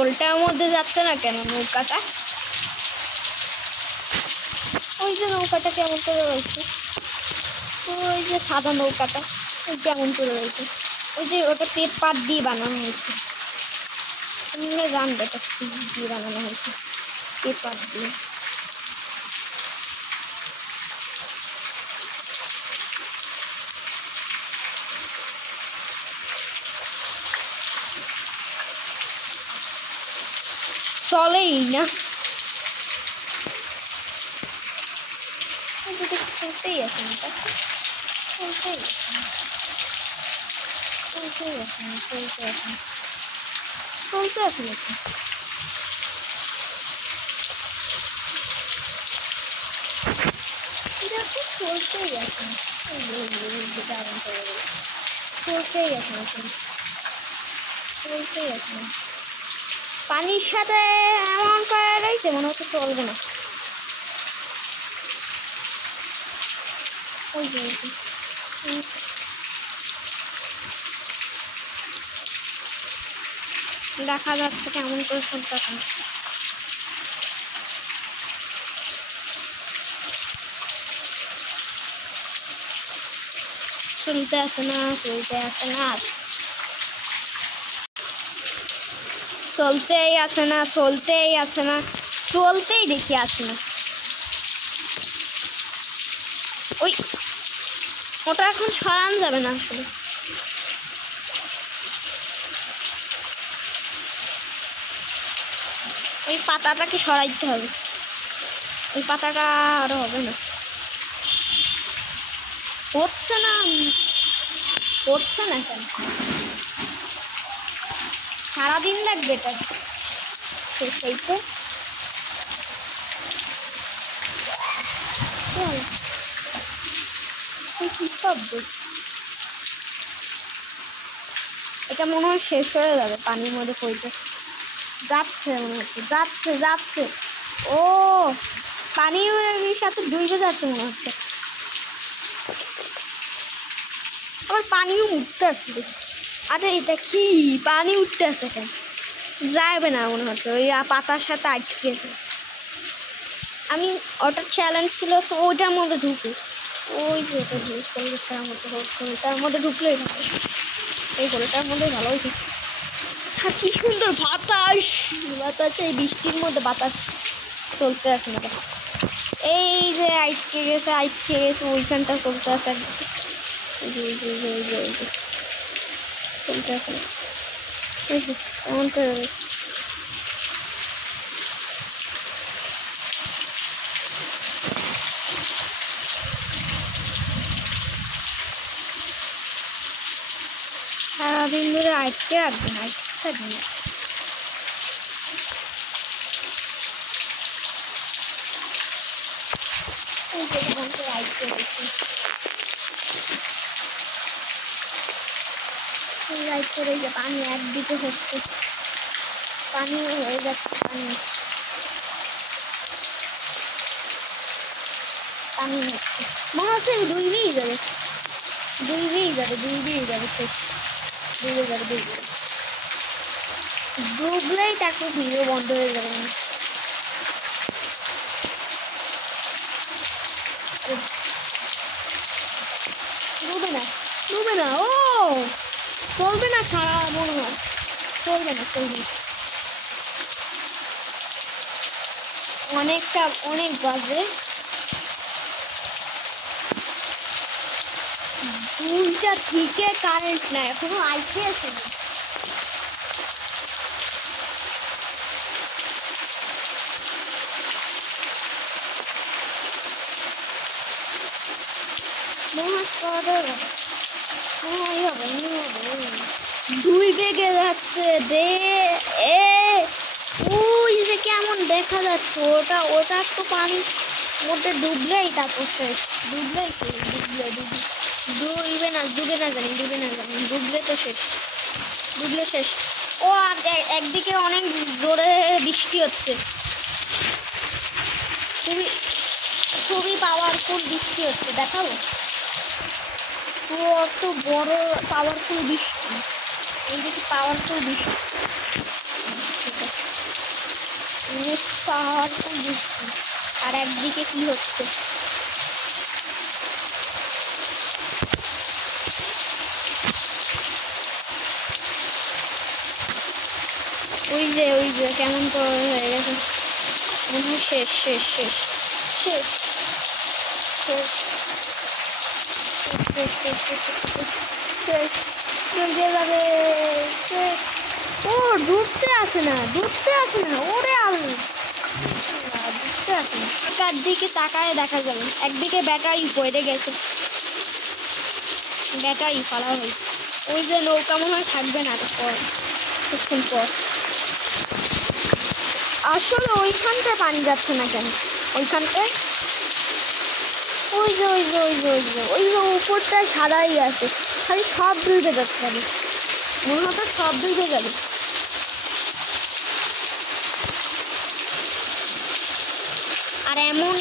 ঝোলটার মধ্যে যাচ্ছে না কেন নৌকাটা? ওই যে নৌকাটা কেমন করে রয়েছে, ওই যে সাদা নৌকাটা ওই কেমন করে রয়েছে, ওই যে ওটা পেপার দিয়ে বানানো হয়েছে। তোমরা জানবে এটা কি দিয়ে বানানো হয়েছে, পেপার দিয়ে। চলেই না, চলতেই আছে না, চলতেই আছে না, চলতেই আছে না, চলতে আছে না, চলতে আছে নাকি? চলতেই আছে না, চলতেই আছে না, চলতেই আছে না। পানির সাথে এমন করে রয়েছে মনে হচ্ছে চলবে না। ওই যে দেখা যাচ্ছে কেমন করে চলতে আছে না। চলতে আসে না, চলতে আসে না, চলতেই আসে না, চলতেই আসে না, চলতেই দেখি আসে না। ওই ওটা এখন সরানো যাবে না আসলে, ওই পাতাটাকে সরাইতে হবে, ওই পাতাটা আরো হবে না, হচ্ছে না, হচ্ছে না কেন? সারাদিন লাগবে এটা শেষ হইতে। কি শব্দ? এটা মনে হয় শেষ হয়ে যাবে, পানির মধ্যে পড়তে যাচ্ছে মনে হচ্ছে, যাচ্ছে যাচ্ছে, ও পানির সাথে ডুবে যাচ্ছে মনে হচ্ছে, আবার পানিও উঠতে আসছে। আরে এটা কি পানি উঠতে আসছে কেন? যাবে না মনে হচ্ছে, ওই পাতার সাথে আটকেছে। আমি ওটার চ্যালেঞ্জ ছিল হচ্ছে ওইটার মধ্যে ঢুকে, ওই যে ওটা গোলটার মধ্যে, গোলটার মধ্যে ঢুকলেই ভালো, এই গোলটার মধ্যে ভালো হয়েছে। আর কি সুন্দর বাতাস, বাতাসে এই বৃষ্টির মধ্যে বাতাস চলতে আছে না, এই যে আটকে গেছে, আটকে গেছে, ওইখানটা চলতে আছে, চলতে আছে না, কেমন করে সারাদিন ধরে আটকে রাখবেন, আটকে থাকবেন। লাইট করে যে পানি একদিকে হচ্ছে, পানি হয়ে যাচ্ছে, পানি পানি হচ্ছে মনে হচ্ছে ডুবেই যাবে, ডুবেই যাবে, ডুবেই যাবে, শেষ ডুবে যাবে, ডুবে যাবে, ডুবলেই তারপর ভিডিও বন্ধ হয়ে যাবে। ডুবে না, ডুবে না, ও চলবে না, সারা মনে হয় চলবে না, চলবে না, অনেকটা অনেক বাজে, 2টা থেকে কারেন্ট না, এখনো আইতে আছে না। ডুবে যাচ্ছে দে, এ ওই যে কেমন দেখা যাচ্ছে, ওটা ওটা তো পানির মধ্যে ডুবলেই তারপর শেষ, ডুবলেই ডুবলে ডুবে না, ডুবে না জানি, ডুবে না জানি, ডুবলে তো শেষ, ডুবলে শেষ। ও আর একদিকে অনেক জোরে বৃষ্টি হচ্ছে, খুবই খুবই পাওয়ারফুল বৃষ্টি হচ্ছে, দেখাবো কত বড় পাওয়ারফুল বৃষ্টি, এই দেখি পাওয়ারফুল বৃষ্টি, আর একদিকে কি হচ্ছে, ওই যে কেমন করে হয়ে গেছে মনে হয়। শেষ শেষ শেষ শেষ শেষ শেষ ডুবে যাবে। ও ডুবতে আসে না ওরে আল্লাহ, ডুবতে আসে না। চারদিকে তাকায় দেখা যাবে একদিকে ব্যাটারি পড়ে গেছে, ব্যাটারি ফালা হয়েছে। ওই যে নৌকা মনে হয় থাকবে না কিছুক্ষণ পর। আসলে ওইখানটায় পানি যাচ্ছে না কেন, ওইখানটায় ওই যে উপরটায় সাদাই আছে, খালি সব ডুবে যাচ্ছে, খালি মনে হতো সব ডুবে যাবে। আর এমন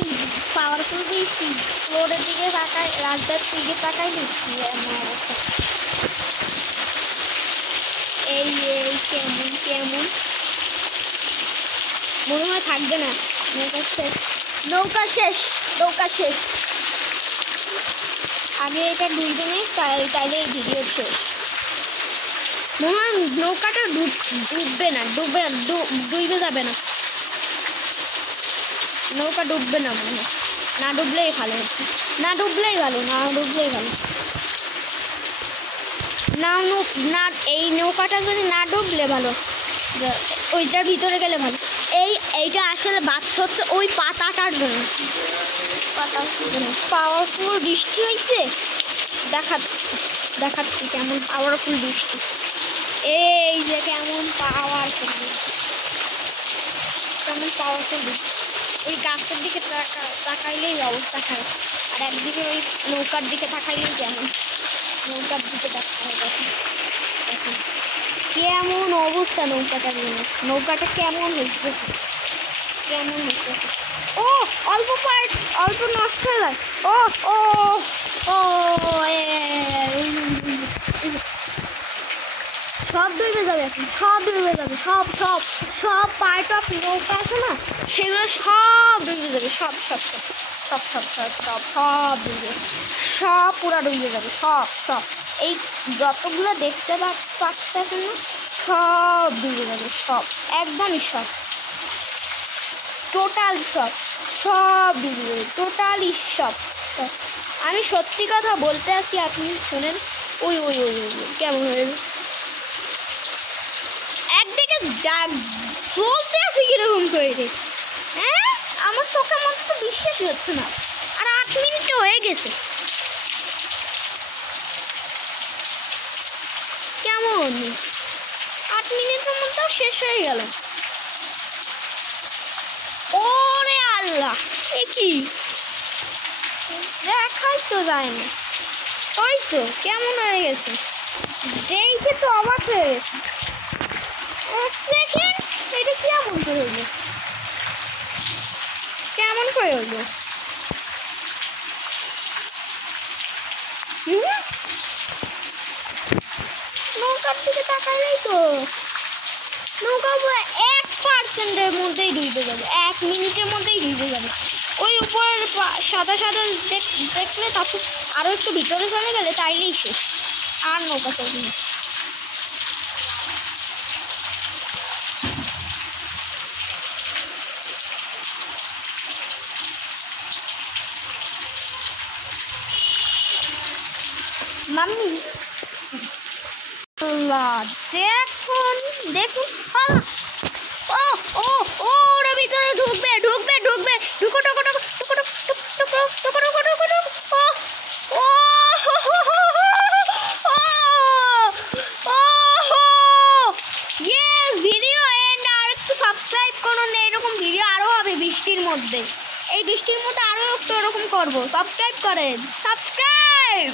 পাওয়ারফুল বৃষ্টি, ফ্লোরের দিকে তাকাই, রাস্তার দিকে তাকাই দিচ্ছি এমন অবস্থা। এই কেমন মনে হয় থাকবে না, নৌকা শেষ। আমি এটা ডুববে নেই, তাইলে এই ভিডিও শেষ। মনে হয় নৌকাটা ডুববে না, ডুবে যাবে না, নৌকা ডুববে না মনে হয়। না ডুবলেই ভালো, না এই নৌকাটা যদি না ডুবলে ভালো, ওইটার ভিতরে গেলে ভালো। এইটা আসলে বাচ্চা হচ্ছে ওই পাতাটার জন্য, পাওয়ারফুল বৃষ্টি হয়েছে। দেখাচ্ছি কেমন পাওয়ারফুল বৃষ্টি। এই যে কেমন পাওয়ারফুল বৃষ্টি, ওই গাছের দিকে তাকাইলেই অবস্থা খারাপ। আর একদিকে ওই নৌকার দিকে তাকাইলেই কেমন, নৌকার দিকে তাকাই দেখুন কেমন অবস্থা নৌকাটা কেমন হয়েছে। ও অল্প নষ্ট হয়ে যায়। সব ডুবে যাবে এখন, সব পার্ট অফ নৌকা আছে না, সেগুলো সব ডুবে যাবে, সব ডুবে, সব পুরা ডুবে যাবে, সব এই যতগুলো দেখতে পাচ্ছেন না সব ডুবে যাবে, সব একদমই সব, টোটাল সব ডুবে যাবে, টোটালি সব। আমি সত্যি কথা বলতে আসি, আপনি শোনেন। ওই কেমন হয়ে একদিকে চলতে আছে কিরকম করে, হ্যাঁ আমার চোখের মধ্যে তো বিশ্বাসই হচ্ছে না। আর 8 মিনিট হয়ে গেছে, কেমন 8 মিনিটের মধ্যেও শেষ হয়ে গেল। ওরে আল্লাহ, এ কি দেখাই তো যায় না। ওই তো কেমন হয়ে গেছে, দেখে তো অবাক হয়ে গেছে। 1 সেকেন্ড, এটা কেমন করে হইলো, নৌকার দিকে তাকালেই তো নৌকা 1% মধ্যেই ডুবে যাবে, 1 মিনিটের মধ্যেই ডুবে যাবে। ওই উপরের সাদা দেখলে, তারপর আরো একটু ভিতরে চলে গেলে তাইলেই শেষ, আর নৌকা চলবে না। মাম্মি দেখুন ওরা ভিতরে ঢুকবে, ভিডিও এন্ড আর একটু সাবস্ক্রাইব করুন, এরকম ভিডিও আরো হবে বৃষ্টির মধ্যে। এই বৃষ্টির মধ্যে আরো একটু এরকম করবো, সাবস্ক্রাইব করেন, সাবস্ক্রাইব।